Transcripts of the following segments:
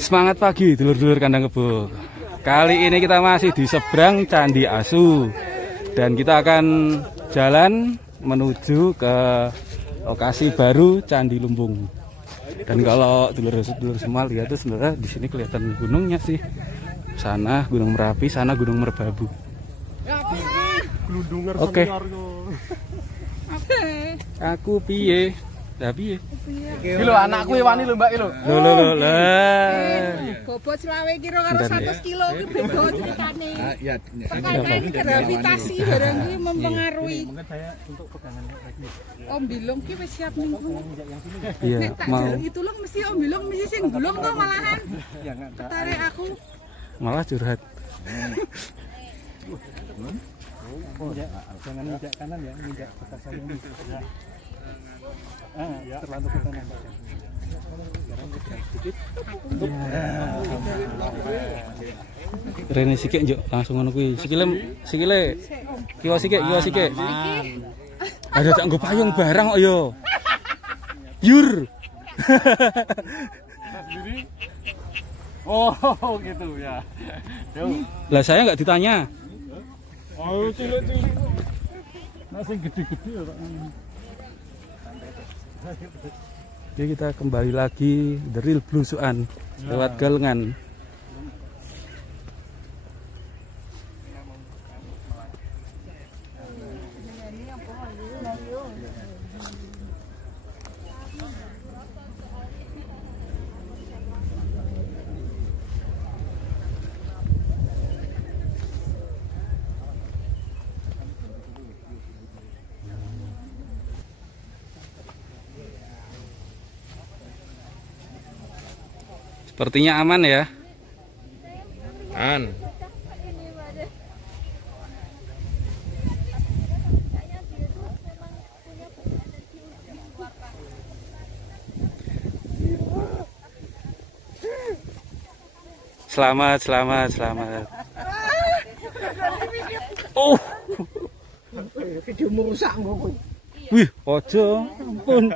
Semangat pagi dulur-dulur kandang kebo. Kali ini kita masih di seberang Candi Asu. Dan kita akan jalan menuju ke lokasi baru Candi Lumbung. Dan kalau dulur-dulur semua lihat tuh sebenarnya di sini kelihatan gunungnya sih. Sana Gunung Merapi, sana Gunung Merbabu. Oke. Aku piye? Lah piye? Iki lho anakku wani lho Mbak iki lho. Lho lah. Bobot selawe kira karo 100 kilo iki beda ceritane. Ya, Karena gravitasi barang iki mempengaruhi. untuk pegangan teknis. Om Bilung ki wis siap minggu. Iya, mau Itu lho mesti Om Bilung mesti sing gulung kok malahan. Tarik aku. malah curhat. Jangan injak kanan ya, injak ke samping ini. Ya, terlalu ke kanan. Rene sikik njuk langsung ngono kuwi. Sikile. Kiwa sikik. Ada tak nggo payung barang kok yo. Yur. Oh, gitu ya. Lah saya nggak ditanya. Oh, cilik-cilik. Masih gede-gede ya, Pak. Oke, kita kembali lagi The Real Blusukan lewat Galengan. Sepertinya aman ya. An. Selamat. Oh. Videomu rusak kok. Wih, ojo. Ampun.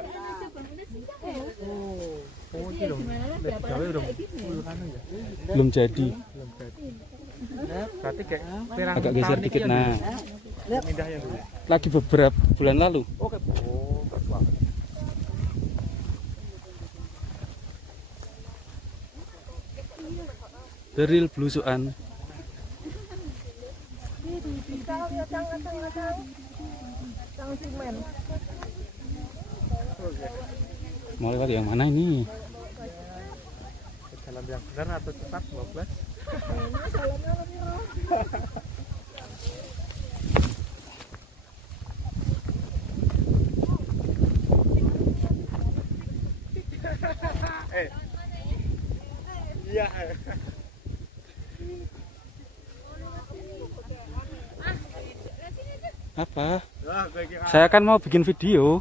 Belum jadi. Berarti kayak Agak geser dikit nah. Lagi beberapa bulan lalu. Oke. Oh, The Real Blusukan. Mau lewat yang mana ini? jalan yang benar atau cepat 12? Iya. Apa? Saya kan mau bikin video.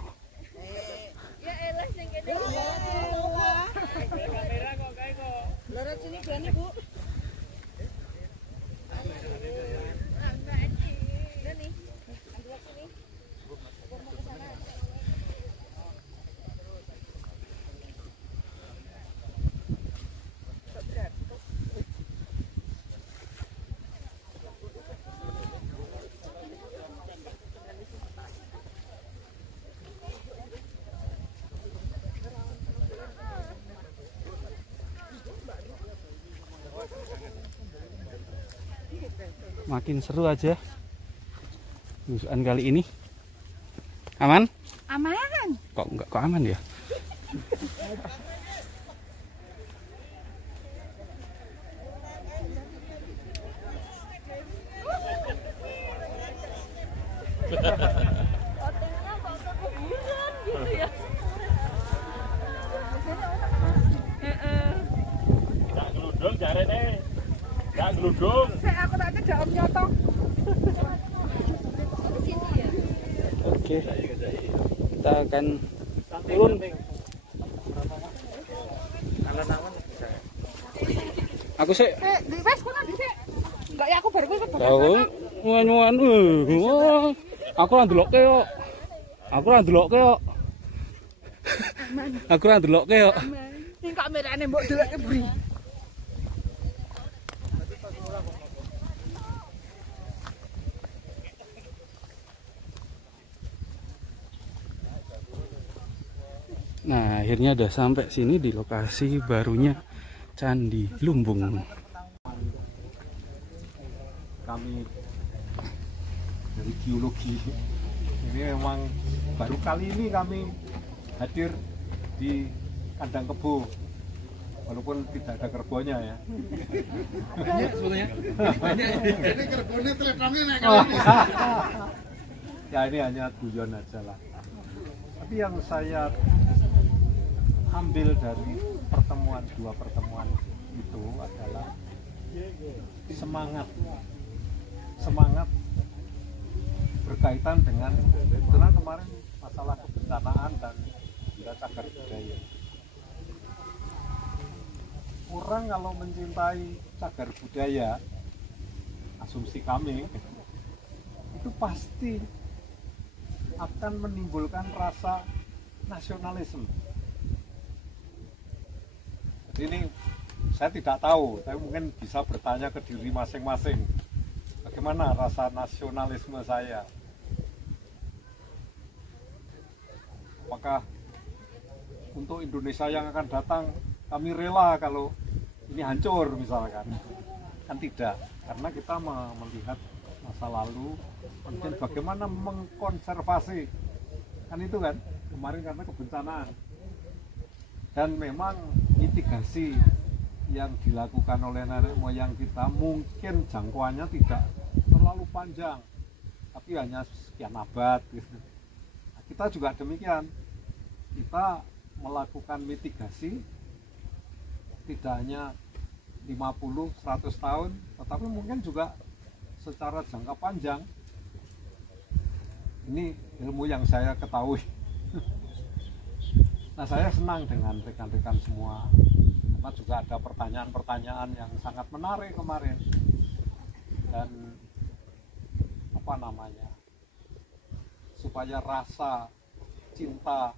Makin seru aja blusukan kali ini. Aman? Aman. Kok aman ya? Gak geludung jarene. Gak geludung. Aku tak kejak Om Nyoto. Oke. Kita akan turun. Aku sih. Wes kono dhisik. Enggak ya aku baru kowe kebakar. Tahu nyuwan. Aku ora ndelokke kok. Aku ora ndelokke kok. Aku ora ndelokke kok. Ning kok kamerane mbok delok buri. Nah, akhirnya udah sampai sini di lokasi barunya Candi Lumbung. Kami dari geologi ini memang baru kali ini kami hadir di kandang kebo, walaupun tidak ada kerbaunya ya. Banyak sebetulnya. Banyak. Ini kerbaunya teletongnya naik kali ini. Ya ini hanya guyon aja lah. Tapi yang saya ambil dari dua pertemuan itu adalah semangat berkaitan dengan kebetulan kemarin masalah kebencanaan dan juga cagar budaya. Orang kalau mencintai cagar budaya, asumsi kami itu pasti akan menimbulkan rasa nasionalisme. Jadi ini saya tidak tahu, tapi mungkin bisa bertanya ke diri masing-masing, bagaimana rasa nasionalisme saya. Apakah untuk Indonesia yang akan datang kami rela kalau ini hancur misalkan? Kan tidak, karena kita melihat masa lalu, mungkin bagaimana mengkonservasi, kan itu kan kemarin karena kebencanaan. Dan memang mitigasi yang dilakukan oleh nenek moyang kita mungkin jangkauannya tidak terlalu panjang, tapi hanya sekian abad gitu. Nah, kita juga demikian, kita melakukan mitigasi tidak hanya 50-100 tahun, tetapi mungkin juga secara jangka panjang. Ini ilmu yang saya ketahui. Nah, saya senang dengan rekan-rekan semua, karena juga ada pertanyaan-pertanyaan yang sangat menarik kemarin. Dan supaya rasa cinta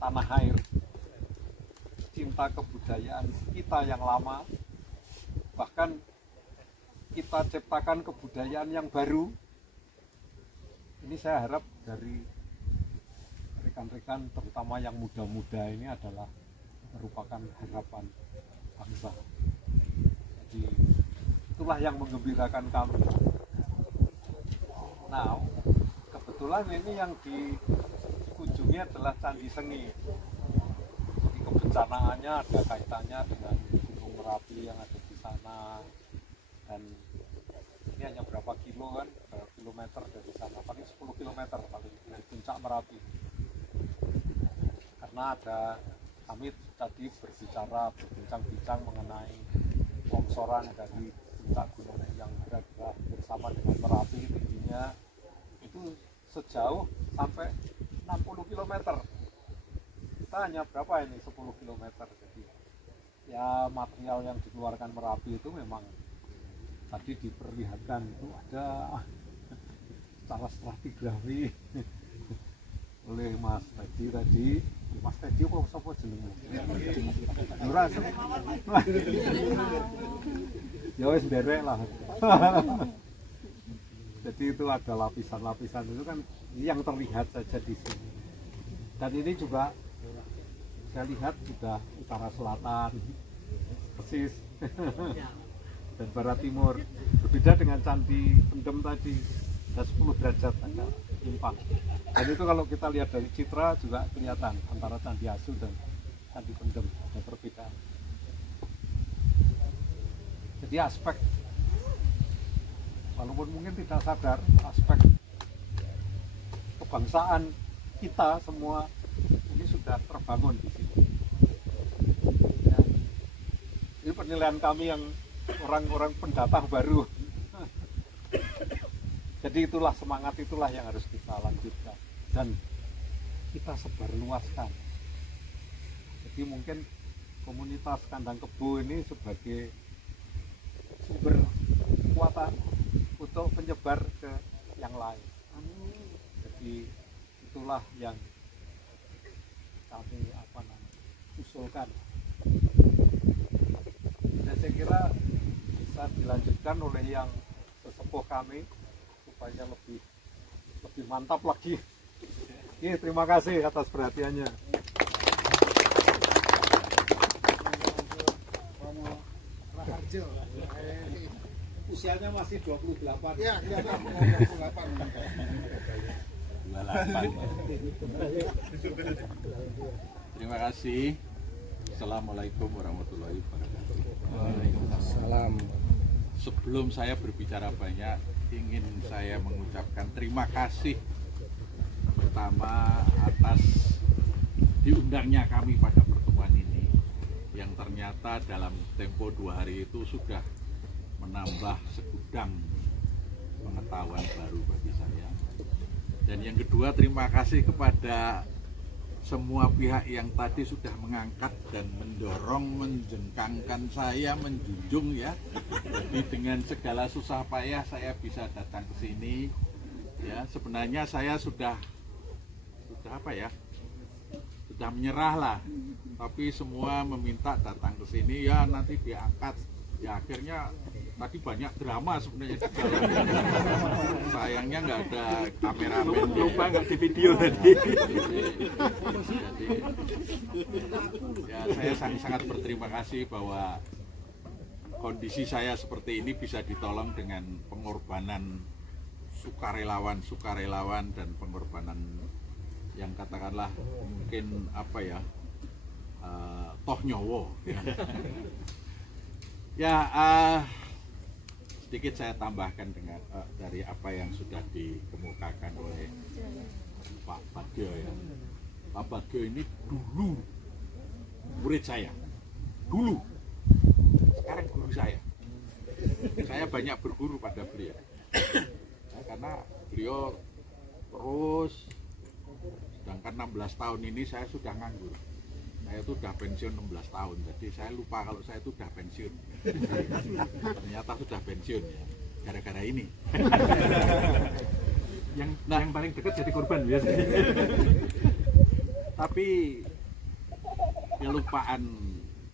tanah air, cinta kebudayaan kita yang lama, bahkan kita ciptakan kebudayaan yang baru. Ini saya harap dari rekan-rekan, terutama yang muda-muda ini, adalah merupakan harapan bangsa. Jadi itulah yang menggembirakan kami. Nah, kebetulan ini yang dikunjungi adalah Candi Sengi. Jadi kebencanaannya ada kaitannya dengan Gunung Merapi yang ada di sana, dan ini hanya berapa kilo kan, berapa kilometer dari sana, paling 10 km paling dari puncak Merapi. Karena kami tadi berbincang-bincang mengenai longsoran dari puncak gunung yang kira-kira bersama dengan Merapi tingginya itu sejauh sampai 60 km. Kita hanya berapa ini, 10 km. Jadi ya material yang dikeluarkan Merapi itu memang tadi diperlihatkan itu ada secara stratigrafi oleh Mas Teddy. Mas Teddy kok sapa jenenge? Ora. Ya wis nderek lah. Jadi itu ada lapisan-lapisan itu kan yang terlihat saja di sini. Dan ini juga saya lihat sudah utara selatan, persis, dan barat timur. Berbeda dengan Candi Pendem tadi, ada 10 derajat agak timpang. Dan itu kalau kita lihat dari citra juga kelihatan antara Candi Asu dan Candi Pendem ada perbedaan. Jadi aspek, walaupun mungkin tidak sadar, aspek kebangsaan kita semua ini sudah terbangun di sini. Ya. Ini penilaian kami yang orang-orang pendatang baru. Jadi itulah semangat, itulah yang harus kita lanjutkan dan kita sebarluaskan. Jadi mungkin komunitas Kandang Kebo ini sebagai sumber kekuatan untuk menyebar ke yang lain. Jadi itulah yang kami usulkan. Dan saya kira bisa dilanjutkan oleh yang sesepuh kami supaya lebih mantap lagi. Oke, terima kasih atas perhatiannya. Usianya masih 28. Ya, 28. Terima kasih. Assalamualaikum warahmatullahi wabarakatuh. Waalaikumsalam. Sebelum saya berbicara banyak, ingin saya mengucapkan terima kasih pertama atas diundangnya kami pada pertemuan ini, yang ternyata dalam tempo 2 hari itu sudah menambah segudang pengetahuan baru bagi saya. Dan yang kedua, terima kasih kepada semua pihak yang tadi sudah mengangkat dan mendorong, menjengkangkan saya, menjunjung ya. Jadi dengan segala susah payah saya bisa datang ke sini. Ya, sebenarnya saya sudah apa ya? Sudah menyerah lah. Tapi semua meminta datang ke sini, ya nanti diangkat. Ya akhirnya tadi banyak drama sebenarnya. Sayangnya nggak ada kameramen. Lupa nggak di video tadi. Jadi, ya saya sangat berterima kasih bahwa kondisi saya seperti ini bisa ditolong dengan pengorbanan sukarelawan dan pengorbanan yang katakanlah mungkin apa ya, toh nyowo. Ya, sedikit saya tambahkan dengan dari apa yang sudah dikemukakan oleh Pak Bagio ya. Pak Bagio ini dulu murid saya, dulu, sekarang guru saya. Saya banyak berguru pada beliau, ya, karena beliau terus, sedangkan 16 tahun ini saya sudah nganggur. Saya itu udah pensiun 16 tahun, jadi saya lupa kalau saya itu udah pensiun. Ternyata sudah pensiun ya, gara-gara ini. Yang paling dekat jadi korban biasanya. Tapi kelupaan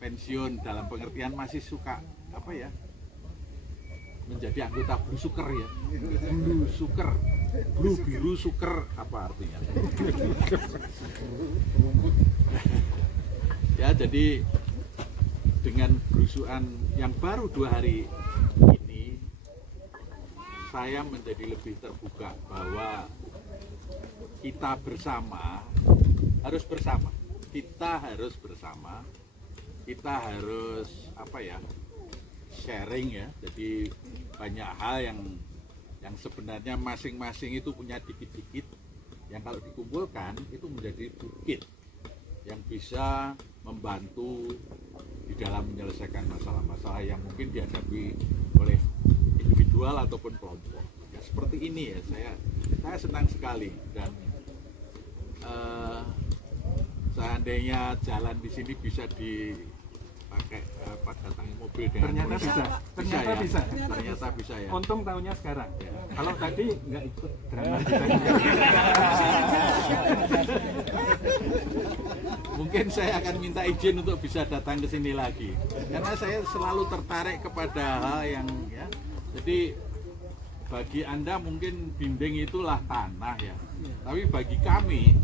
pensiun dalam pengertian masih suka apa ya, menjadi anggota Blusuker ya. Blusuker, blue biru suker apa artinya? Ya, jadi dengan berusukan yang baru 2 hari ini, saya menjadi lebih terbuka bahwa kita bersama, harus bersama, kita harus bersama, kita harus apa ya, sharing ya. Jadi banyak hal yang sebenarnya masing-masing itu punya dikit-dikit, yang kalau dikumpulkan itu menjadi bukit yang bisa membantu di dalam menyelesaikan masalah-masalah yang mungkin dihadapi oleh individual ataupun kelompok. Ya, seperti ini ya, saya senang sekali. Dan seandainya jalan di sini bisa dipakai datangi mobil dengan Ternyata bisa. Ternyata bisa ya. Untung tahunya sekarang. Ya. Kalau tadi nggak ikut drama Mungkin saya akan minta izin untuk bisa datang ke sini lagi, karena saya selalu tertarik kepada hal yang ya. Jadi bagi Anda mungkin dinding itulah tanah ya, tapi bagi kami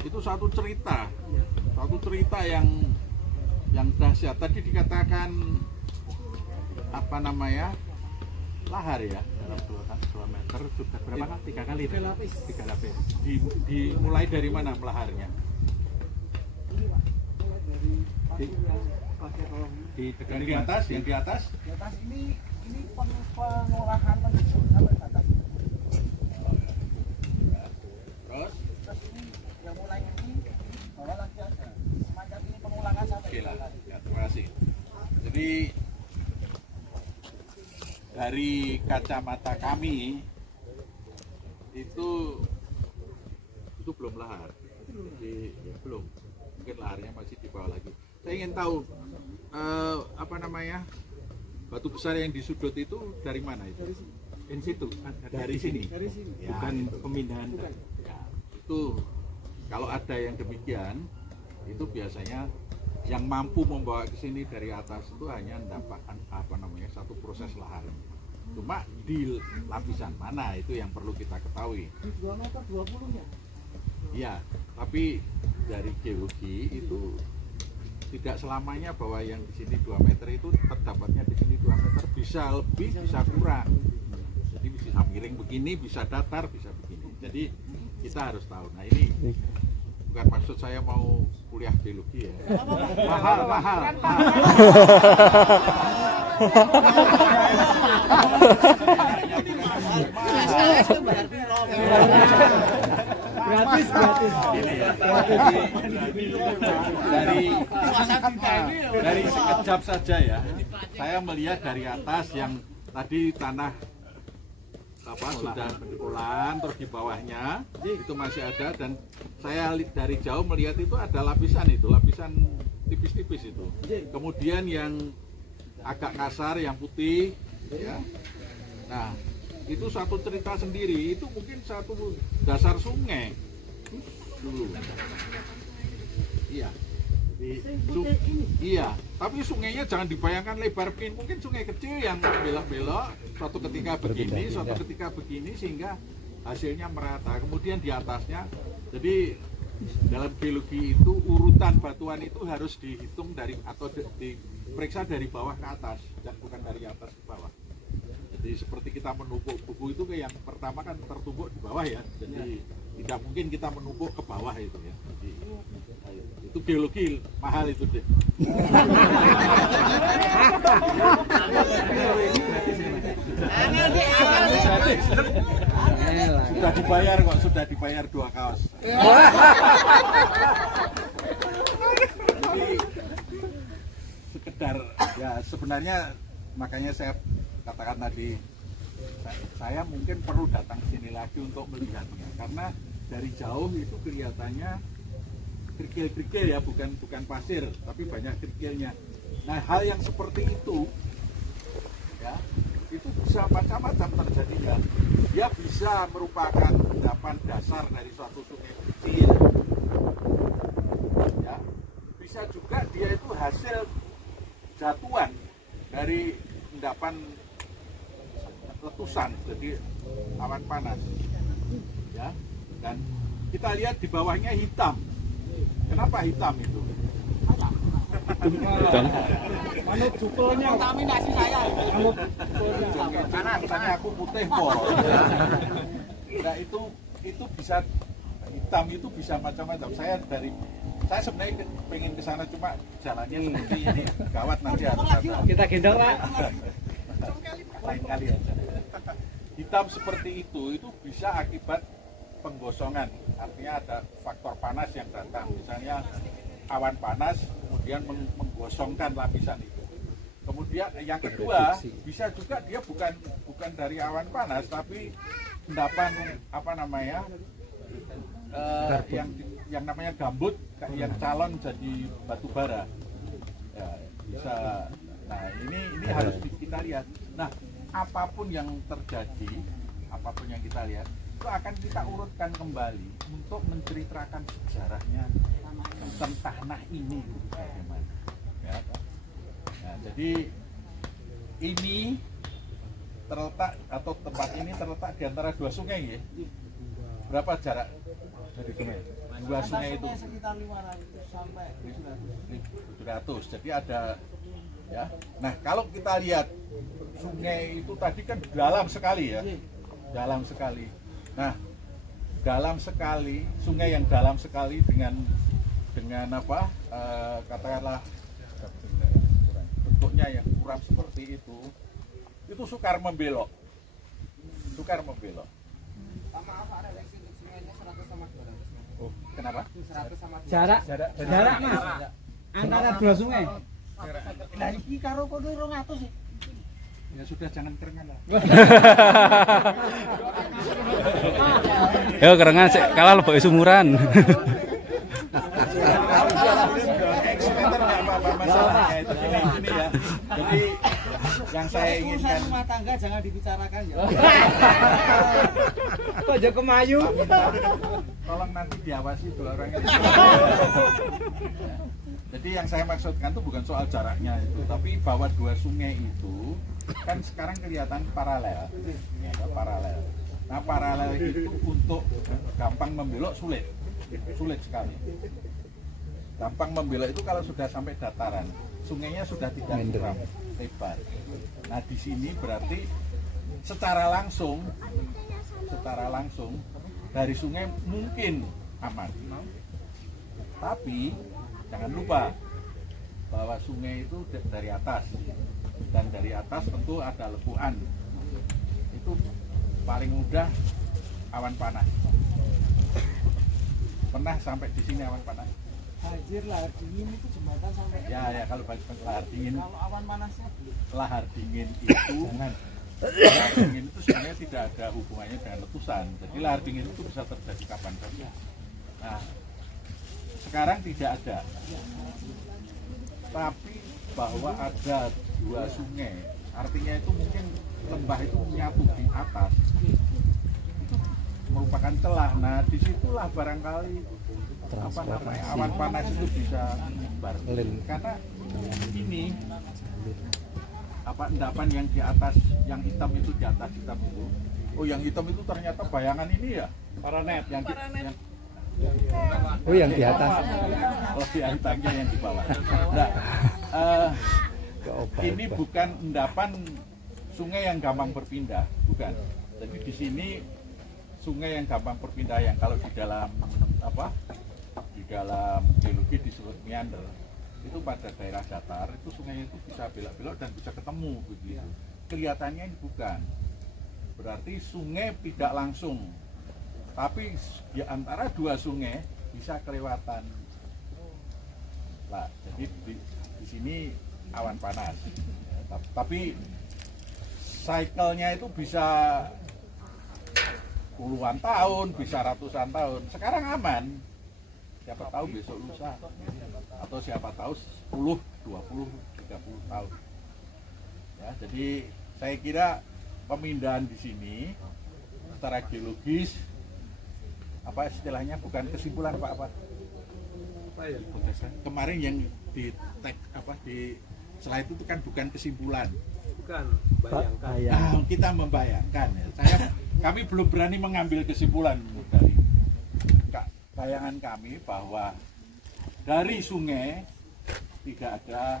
itu satu cerita yang dahsyat. Tadi dikatakan apa namanya, lahar ya, dalam 2 meter sudah berapa kali? 3 kali. 3 lapis. Dimulai dari mana melaharnya? Yang di atas? Di atas ini pengolahan sampai ke atas. Terus ini yang mulai ini bawah lagi ada. Semacam ini pengulangan sampai ke atas. ya, terima kasih. Jadi dari kacamata kami itu belum lahar. Jadi belum. Mungkin laharnya masih di bawah lagi. Saya ingin tahu apa namanya, batu besar yang disudut itu dari mana itu? in situ. Dari sini. Ya, Bukan itu. pemindahan. Ya, itu kalau ada yang demikian itu biasanya yang mampu membawa ke sini dari atas itu hanya mendapatkan satu proses lahar. Cuma di lapisan mana itu yang perlu kita ketahui. Di 2 meter 20-nya. Iya, tapi dari geologi itu tidak selamanya bahwa yang di sini 2 meter itu terdapatnya di sini 2 meter, bisa lebih, bisa kurang. Jadi bisa miring begini, bisa datar, bisa begini. Jadi kita harus tahu. Nah ini bukan maksud saya mau kuliah geologi ya. Mahal. Gratis. Dari sekejap saja ya. Saya melihat dari atas yang tadi tanah sudah pulang, terus di bawahnya itu masih ada, dan saya dari jauh melihat itu ada lapisan tipis-tipis itu. Kemudian yang agak kasar, yang putih, ya. Nah, itu satu cerita sendiri. Itu mungkin satu dasar sungai dulu. Iya. Iya, tapi sungainya jangan dibayangkan lebar begini. Mungkin sungai kecil yang belok-belok, suatu ketika begini, suatu ketika begini, sehingga hasilnya merata. Kemudian di atasnya, jadi dalam geologi itu urutan batuan itu harus dihitung dari atau diperiksa dari bawah ke atas, bukan dari atas ke bawah. Jadi seperti kita menumpuk buku itu, yang pertama kan tertumpuk di bawah ya. Jadi tidak mungkin kita menumpuk ke bawah itu ya. Jadi, itu geologi mahal itu deh. Sudah dibayar kok, sudah dibayar 2 kaos. Jadi sekedar ya, sebenarnya makanya saya katakan tadi, saya mungkin perlu datang ke sini lagi untuk melihatnya, karena dari jauh itu kelihatannya kerikil-kerikil ya, bukan pasir, tapi banyak kerikilnya. Nah, hal yang seperti itu ya, itu bisa macam-macam terjadinya. Dia bisa merupakan endapan dasar dari suatu sungai kecil ya. Bisa juga dia itu hasil jatuhan dari endapan letusan, jadi awan panas ya. Dan kita lihat di bawahnya hitam. Kenapa hitam itu? Manut jupelnya kontaminasi saya. Karena aku putih kok. Nah, itu bisa hitam, itu bisa macam-macam. Saya sebenarnya pengen ke sana, cuma jalannya seperti ini. Gawat, nanti harus Kita gendong, Pak. Lain kali aja. Hitam seperti itu bisa akibat penggosongan, artinya ada faktor panas yang datang, misalnya awan panas kemudian menggosongkan lapisan itu. Kemudian yang kedua, bisa juga dia bukan dari awan panas, tapi endapan yang namanya gambut yang calon jadi batu bara ya, bisa. Nah, ini harus kita lihat. Nah, apapun yang terjadi, apapun yang kita lihat, itu akan kita urutkan kembali untuk menceritakan sejarahnya tentang tanah ini bagaimana ya. Nah, jadi ini terletak, atau tempat ini terletak di antara 2 sungai ya. Berapa jarak dari sungai? 2 sungai itu sekitar 500 sampai 700. Jadi ada ya. Nah, kalau kita lihat sungai itu tadi kan dalam sekali ya. Dalam sekali. Nah, dalam sekali, sungai yang dalam sekali dengan katakanlah bentuknya yang curam seperti itu sukar membelok. Maaf, ada sungainya 100 sama 200. Oh, kenapa? 100 sama 200. Jarak Mas. Antara 2 sungai. Lah iki karo kono 200 sih. Ya sudah, jangan kerengan lah. Yo kerengan sih, kalah lebok sumuran. Eksmeter nggak apa-apa masalahnya itu ini ya. Jadi yang saya inginkan, rumah tangga jangan dibicarakan ya. Kok aja kemayu. tolong nanti diawasi 2 orang itu. Jadi yang saya maksudkan itu bukan soal jaraknya itu, tapi bahwa dua sungai itu kan sekarang kelihatan paralel, ya, paralel. Nah paralel itu untuk gampang membelok sulit sekali. Gampang membelok itu kalau sudah sampai dataran, sungainya sudah tidak curam lebar. Nah di sini berarti secara langsung dari sungai mungkin aman. Tapi jangan lupa bahwa sungai itu dari atas, dan dari atas tentu ada lebuhan. Itu paling mudah awan panas. Pernah sampai di sini awan panas? Banjir lahar dingin itu jembatan sampai. Ya kalau lahar dingin. Kalau awan panasnya Lahar dingin itu lahar dingin itu sebenarnya tidak ada hubungannya dengan letusan. Jadi lahar dingin itu bisa terjadi kapan saja. Nah, sekarang tidak ada. Tapi bahwa ada dua sungai, artinya itu mungkin lembah itu menyatu di atas. Itu merupakan celah. Nah, disitulah barangkali awan panas itu bisa menyebar. Karena ini endapan yang di atas, yang hitam itu di atas hitam itu. Oh, yang hitam itu ternyata bayangan ini ya? Paranet. Yang di atas. Oh, yang hitamnya yang di bawah. Nah, ini bukan endapan sungai yang gampang berpindah, bukan. Jadi di sini sungai yang gampang berpindah, yang kalau di dalam geologi disebut meander. Itu pada daerah datar itu sungai itu bisa belok-belok dan bisa ketemu begitu. Kelihatannya ini bukan. Berarti sungai tidak langsung. Tapi di antara dua sungai bisa kelewatan. Nah, jadi di sini awan panas. Tapi cycle-nya itu bisa puluhan tahun, bisa ratusan tahun. Sekarang aman. Siapa tahu besok lusa, atau siapa tahu 10, 20, 30 tahun. Ya, jadi saya kira pemindahan di sini secara geologis, apa istilahnya, bukan kesimpulan Pak, kemarin yang di slide itu kan bukan kesimpulan, Bukan, bayangkan. kita membayangkan ya. Kami belum berani mengambil kesimpulan dari bayangan kami bahwa dari sungai tidak ada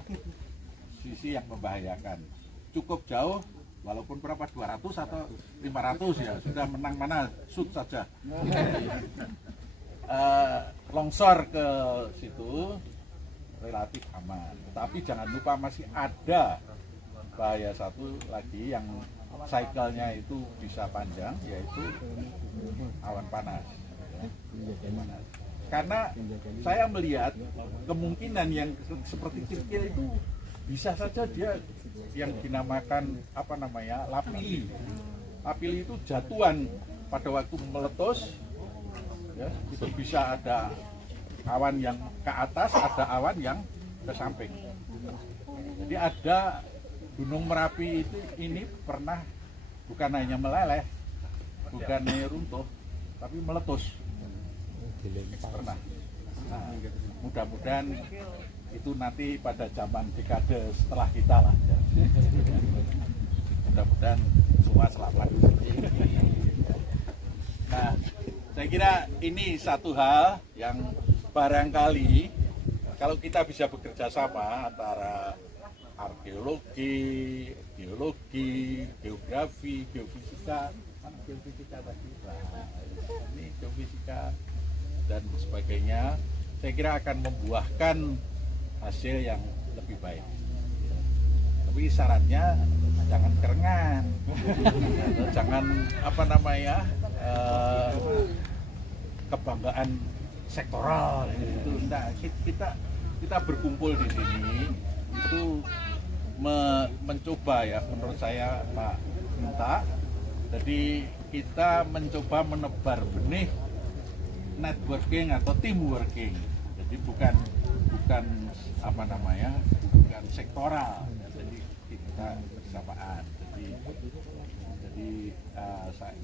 sisi yang membahayakan. Cukup jauh, walaupun berapa, 200 atau 500 ya, sudah menang mana, shoot saja. Longsor ke situ relatif aman. Tetapi jangan lupa masih ada bahaya satu lagi yang cycle-nya itu bisa panjang, yaitu awan panas. Karena saya melihat kemungkinan yang seperti Kirkil itu bisa saja dia yang dinamakan lapili. Lapili itu jatuhan pada waktu meletus, ya, itu bisa ada awan yang ke atas, ada awan yang ke samping. Jadi ada Gunung Merapi ini pernah bukan hanya meleleh, bukan hanya runtuh, tapi meletus. Pernah. Nah, mudah-mudahan itu nanti pada zaman dekade setelah kita lah. Ya. Mudah-mudahan semua selamat. Nah, saya kira ini satu hal yang barangkali kalau kita bisa bekerja sama antara arkeologi, geologi, geografi, geofisika, geofisika tadi, ini geofisika dan sebagainya, saya kira akan membuahkan hasil yang lebih baik. Tapi syaratnya jangan kerengan, jangan kebanggaan sektoral itu. Nah, kita berkumpul di sini itu mencoba ya, menurut saya Pak Minta. Jadi kita mencoba menebar benih networking atau teamworking. Jadi bukan bukan sektoral. Jadi kita bersamaan. Jadi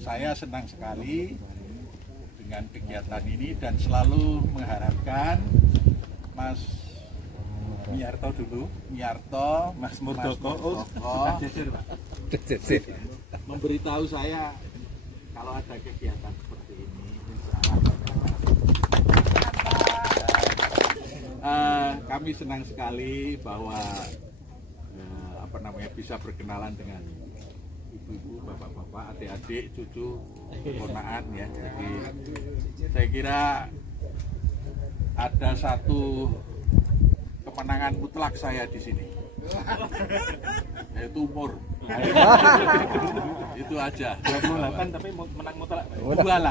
saya senang sekali dengan kegiatan ini dan selalu mengharapkan Mas Miarto dulu, Miarto, Mas Murdoko, memberitahu saya kalau ada kegiatan seperti ini, insya Allah kami senang sekali bahwa bisa berkenalan dengan ibu-ibu, bapak-bapak, adik-adik, cucu, keponaan ya. Jadi saya kira ada satu kemenangan mutlak saya di sini, yaitu umur. Itu aja. 28 tapi menang mutlak. 28,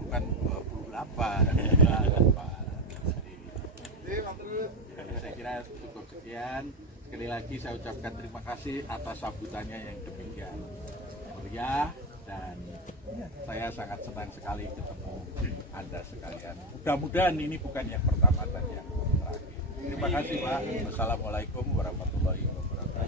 bukan 28. Saya kira cukup sekian. Sekali lagi saya ucapkan terima kasih atas sambutannya yang demikian meriah, dan saya sangat senang sekali ketemu Anda sekalian. Mudah-mudahan ini bukan yang pertama dan yang terakhir. Terima kasih Pak. Wassalamualaikum warahmatullahi wabarakatuh.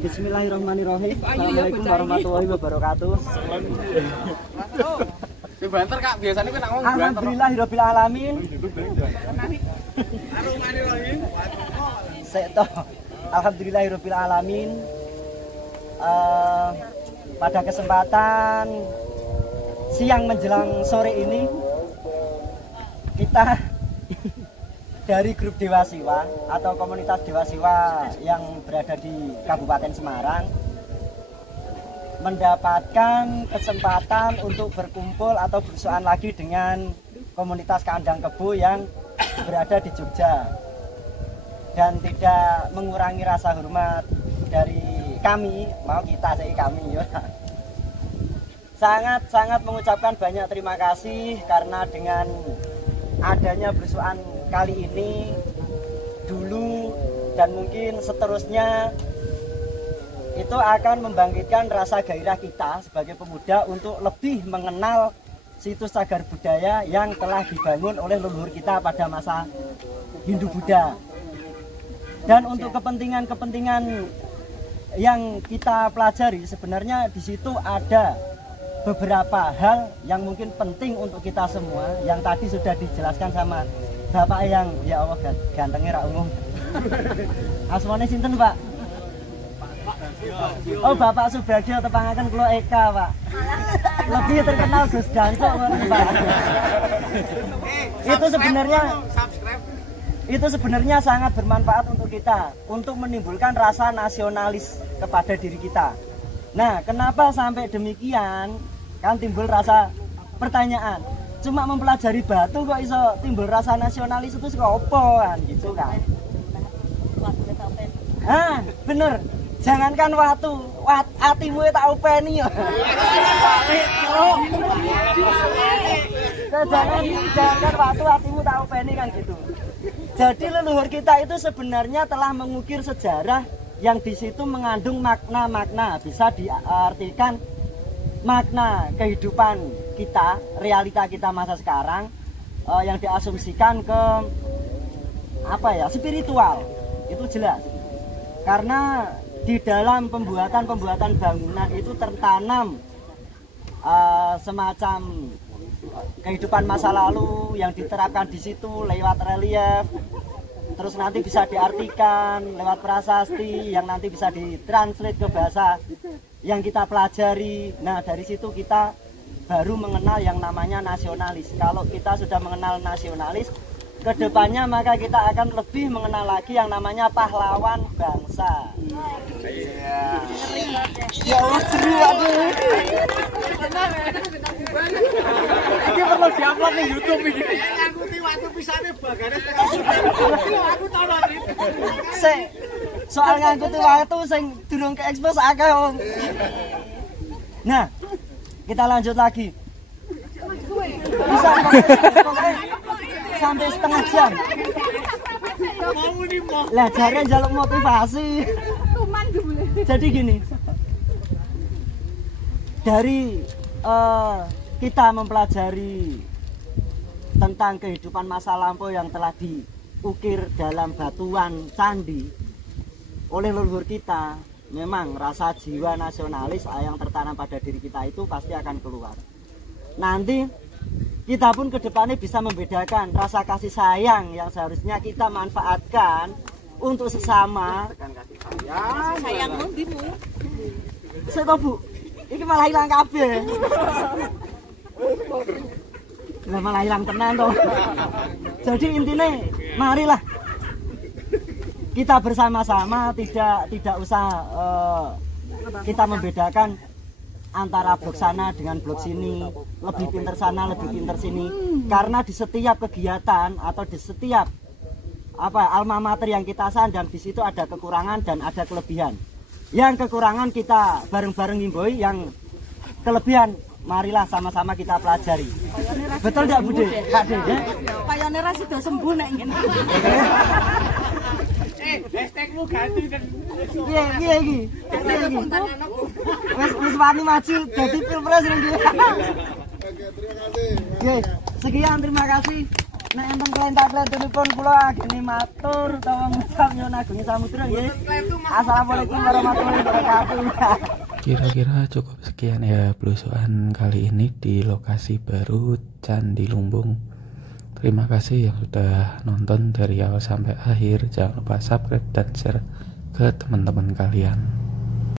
Bismillahirrahmanirrahim. Assalamualaikum warahmatullahi wabarakatuh. Banter Kak, biasanya kan ngomong banter. Alhamdulillahirabbil alamin. Alhamdulillahirabbil alamin. Pada kesempatan siang menjelang sore ini, kita dari grup Dewasiwa atau komunitas Dewasiwa yang berada di Kabupaten Semarang mendapatkan kesempatan untuk berkumpul atau bersuaan lagi dengan komunitas Kandang Kebo yang berada di Jogja, dan tidak mengurangi rasa hormat dari kami, sangat mengucapkan banyak terima kasih karena dengan adanya bersuaan kali ini, dulu dan mungkin seterusnya, itu akan membangkitkan rasa gairah kita sebagai pemuda untuk lebih mengenal situs cagar budaya yang telah dibangun oleh leluhur kita pada masa Hindu-Buddha. Dan untuk kepentingan-kepentingan yang kita pelajari, sebenarnya di situ ada beberapa hal yang mungkin penting untuk kita semua, yang tadi sudah dijelaskan sama Bapak yang, ya Allah, gantengnya ra umum. Asmane sinten, Pak? Oh, Bapak Subagio tepangaken kula Eka, Pak. Lebih terkenal Gus Danco, Pak. Itu sebenarnya sangat bermanfaat untuk kita, untuk menimbulkan rasa nasionalis kepada diri kita. Nah, kenapa sampai demikian? Kan timbul rasa pertanyaan. Cuma mempelajari batu kok iso timbul rasa nasionalis, itu kok opo kan gitu kan. Ah, bener. Jangankan watu, atimu tak openi ya. Jangan watu, atimu tak openi kan gitu. Jadi leluhur kita itu sebenarnya telah mengukir sejarah yang di situ mengandung makna-makna, bisa diartikan makna kehidupan kita, realita kita masa sekarang yang diasumsikan ke spiritual. Itu jelas. Karena di dalam pembuatan bangunan itu tertanam semacam kehidupan masa lalu yang diterapkan di situ lewat relief, terus nanti bisa diartikan lewat prasasti yang nanti bisa ditranslate ke bahasa yang kita pelajari. Nah, dari situ kita baru mengenal yang namanya nasionalis. Kalau kita sudah mengenal nasionalis, kedepannya maka kita akan lebih mengenal lagi yang namanya pahlawan bangsa. Iya. Ya Allah, seru aku. Ini perlu diupload di YouTube ini. Ngangkuti waktu pisane bagane aku tahu lagi. Soal ngangkuti waktu sing durung ke ekspos akeh om. Nah, kita lanjut lagi. Bisa sampai setengah jam. Lah jare njaluk motivasi. Jadi gini, dari kita mempelajari tentang kehidupan masa lampau yang telah diukir dalam batuan candi oleh leluhur kita, memang rasa jiwa nasionalis yang tertanam pada diri kita itu pasti akan keluar. nanti kita pun kedepannya bisa membedakan rasa kasih sayang yang seharusnya kita manfaatkan untuk sesama. Sayangmu bimu. Saya tahu Bu, ini malah hilang kabeh. Lah malah hilang tenan toh. Jadi intinya marilah kita bersama-sama, tidak usah kita membedakan antara blok sana dengan blok sini, lebih pinter sana, lebih pinter sini. Karena di setiap kegiatan atau di setiap alma mater yang kita sandang, di situ ada kekurangan dan ada kelebihan. Yang kekurangan kita bareng-bareng himboi, yang kelebihan marilah sama-sama kita pelajari. Betul tidak Bude? Kak Dede? Payane ra sida sembuh nek ngene. Hashtagmu ganti dan Piye iki? Wis wani maju dadi pilpres iki. Oke, sekian terima kasih. Nek enten kelentak-kelentunipun kula ageni matur utawa ngucap nyuwun agung samudra nggih. Assalamualaikum warahmatullahi wabarakatuh. Kira-kira cukup sekian ya belusuan kali ini di lokasi baru Candi Lumbung. Terima kasih yang sudah nonton dari awal sampai akhir. Jangan lupa subscribe dan share ke teman-teman kalian.